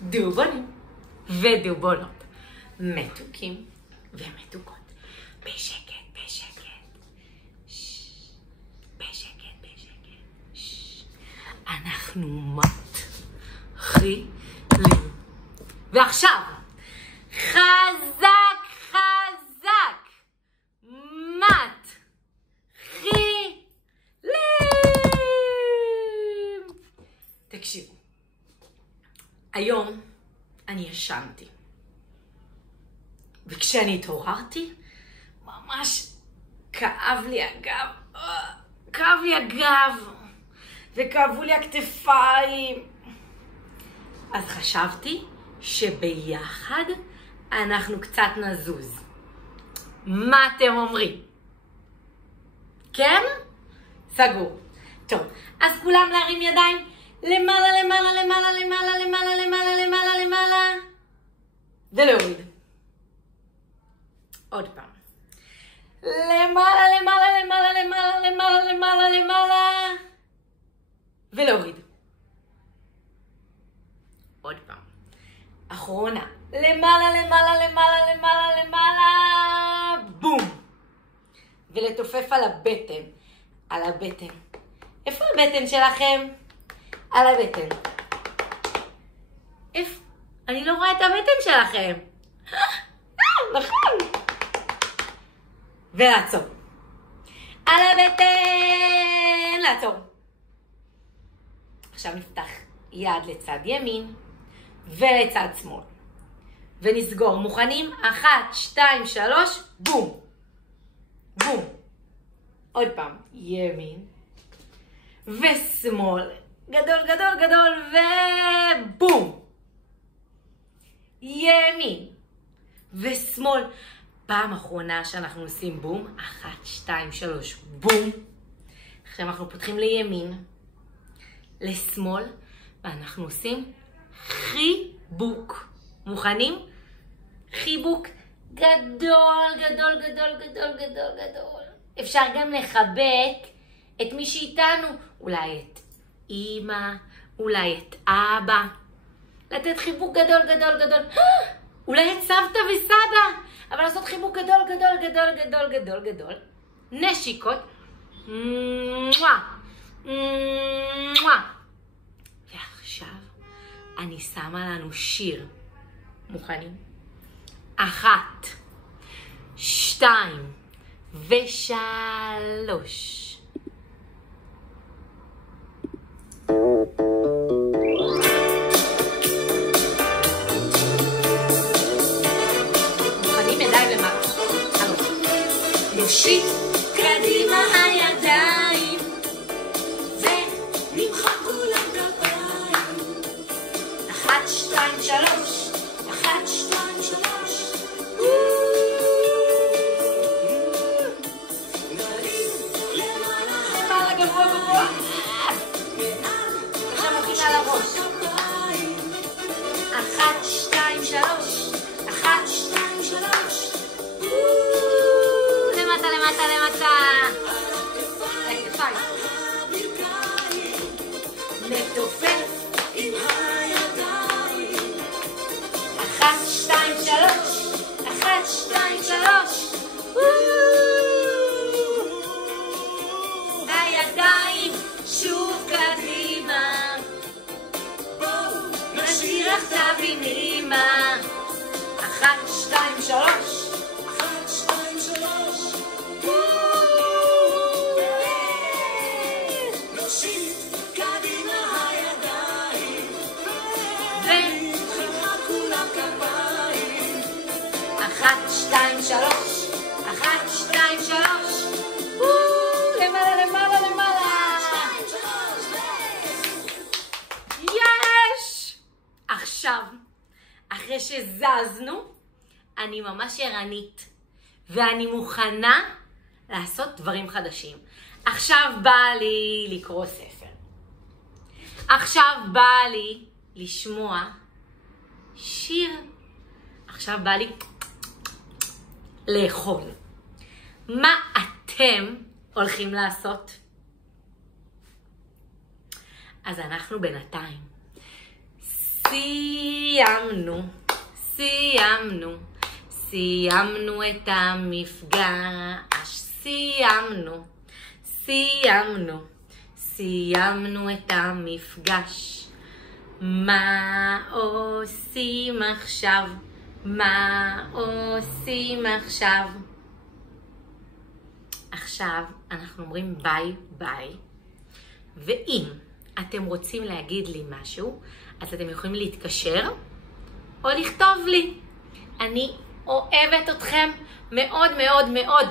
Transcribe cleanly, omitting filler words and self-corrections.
דובונים ודובונות, מתוקים ומתוקות. בשקט, בשקט. בשקט, בשקט. אנחנו מתחילים. ועכשיו, חזק, חזק. מתחילים. תקשיבו. היום אני ישנתי. וכשאני התעוררתי, ממש כאב לי הגב. כאב לי הגב. וכאבו לי הכתפיים. אז חשבתי שביחד אנחנו קצת נזוז. מה אתם אומרים? כן? סגור. טוב, אז כולם להרים ידיים. למעלה, למעלה, למעלה, למעלה, למעלה, למעלה, למעלה, למעלה. ולהוריד. עוד פעם. למעלה, למעלה, למעלה, למעלה, למעלה, למעלה, למעלה. ולהוריד. עוד פעם. אחרונה. למעלה, למעלה, למעלה, למעלה, למעלה. בום. ולתופף על הבטן. על הבטן. איפה הבטן שלכם? על הבטן. איפה? אני לא רואה את הבטן שלכם. נכון. ולעצור. על הבטן. לעצור. עכשיו נפתח יד לצד ימין ולצד שמאל. ונסגור. מוכנים? 1, 2, 3, בום. בום. עוד פעם. ימין ושמאל. גדול, גדול, גדול, ובום. ימין ושמאל. פעם אחרונה שאנחנו עושים בום. 1, 2, 3, בום. עכשיו אנחנו פותחים לימין, לשמאל, ואנחנו עושים חיבוק. מוכנים? חיבוק גדול, גדול, גדול, גדול, גדול, גדול. אפשר גם לחבק את מי שאיתנו. אולי את אמא, אולי את אבא. לתת חיבוק גדול, גדול, גדול. אולי את סבתא וסבא. אבל לעשות חיבוק גדול, גדול, גדול, גדול, גדול, גדול. נשיקות. ועכשיו אני שמה לנו שיר. מוכנים? 1, 2 ו3. מוכנים? ידיים למעלה. נושיט קדימה הידיים ונמחא כולם כפיים. 1, 2, 3. 1, 2, 3. למעלה גבוה גבוה. עכשיו מוכנים על הראש. 1, 2, 3. 1, 2, 3. למטה, למטה, למטה. כתפיים. מתופף עם הידיים. 1, 2, 3. 1, 2, 3. הידיים שוב קדימה. נשאיר עכשיו עם אמא. 1, 2, 3. 1, 2, 3. נושיט קדימה הידיים ונמחא כולם כפיים. 1, 2, 3. 1, 2, 3. למעלה, למעלה, למעלה. יש! עכשיו, אחרי שזזנו, אני ממש ערנית, ואני מוכנה לעשות דברים חדשים. עכשיו בא לי לקרוא ספר. עכשיו בא לי לשמוע שיר. עכשיו בא לי לאכול. מה אתם הולכים לעשות? אז אנחנו בינתיים. סיימנו, סיימנו, סיימנו את המפגש, סיימנו, סיימנו, סיימנו את המפגש. מה עושים עכשיו? מה עושים עכשיו? עכשיו אנחנו אומרים ביי ביי, ואם אתם רוצים להגיד לי משהו, אז אתם יכולים להתקשר או לכתוב לי. אני אוהבת אתכם מאוד מאוד מאוד.